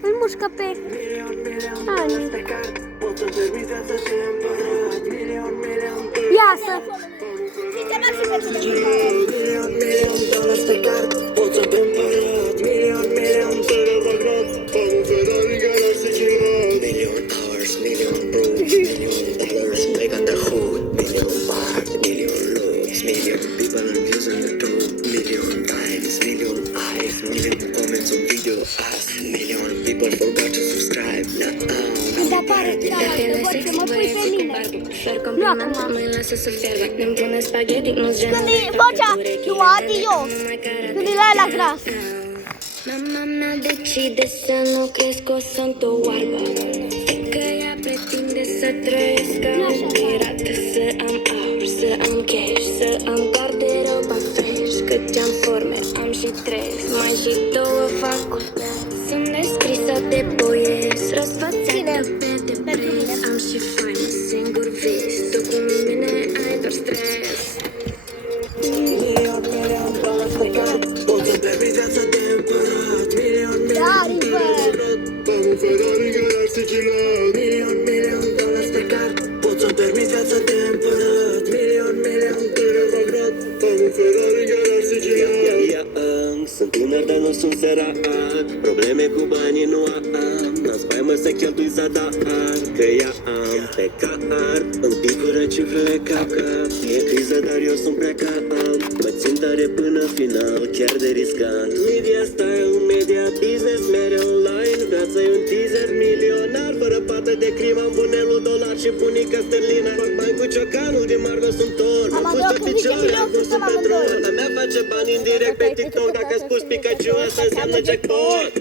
îl mușcă pe Ani. Iasă! Nu acum. Când e vocea lui Adio, când e la gras. Mama mea decide să nu cresc, o sunt o oarbă. Că ea pretinde să trăiesc am pirată, să am aur, să am cash, să am garderoba fresh. Câte-am forme, am și trei, mai și două facultăți. Sunt nescrisă de boies, răsfățată pe depres. Am și faimă, singur vis, tu cu mine ai doar stres. Ferrari garaj sigilat, $1,000,000 pe card. Pot să-mi permit viața de împărat, milion de revogat. Am un Ferrari garaj sigilat. Sunt tânăr, dar nu sunt sărac. Probleme cu banii nu am. N-am spaimă să cheltui zadar, că ea am pe card. Îmi picură cifrele cap-cap. E criză, dar eu sunt prea calm. Mă țin tare până final, chiar de riscant. Media style, media business, mereu online. Viața e un teaser milionar, fără pată de crimă. Am bunelul dolar și bunica sterlină. Fac bani cu ciocanul, din Margo sunt tor. Am pus pe picioare, am pus pe petrol. A mea face bani indirect pe TikTok. Dacă spus Pikachu, asta înseamnă jackpot.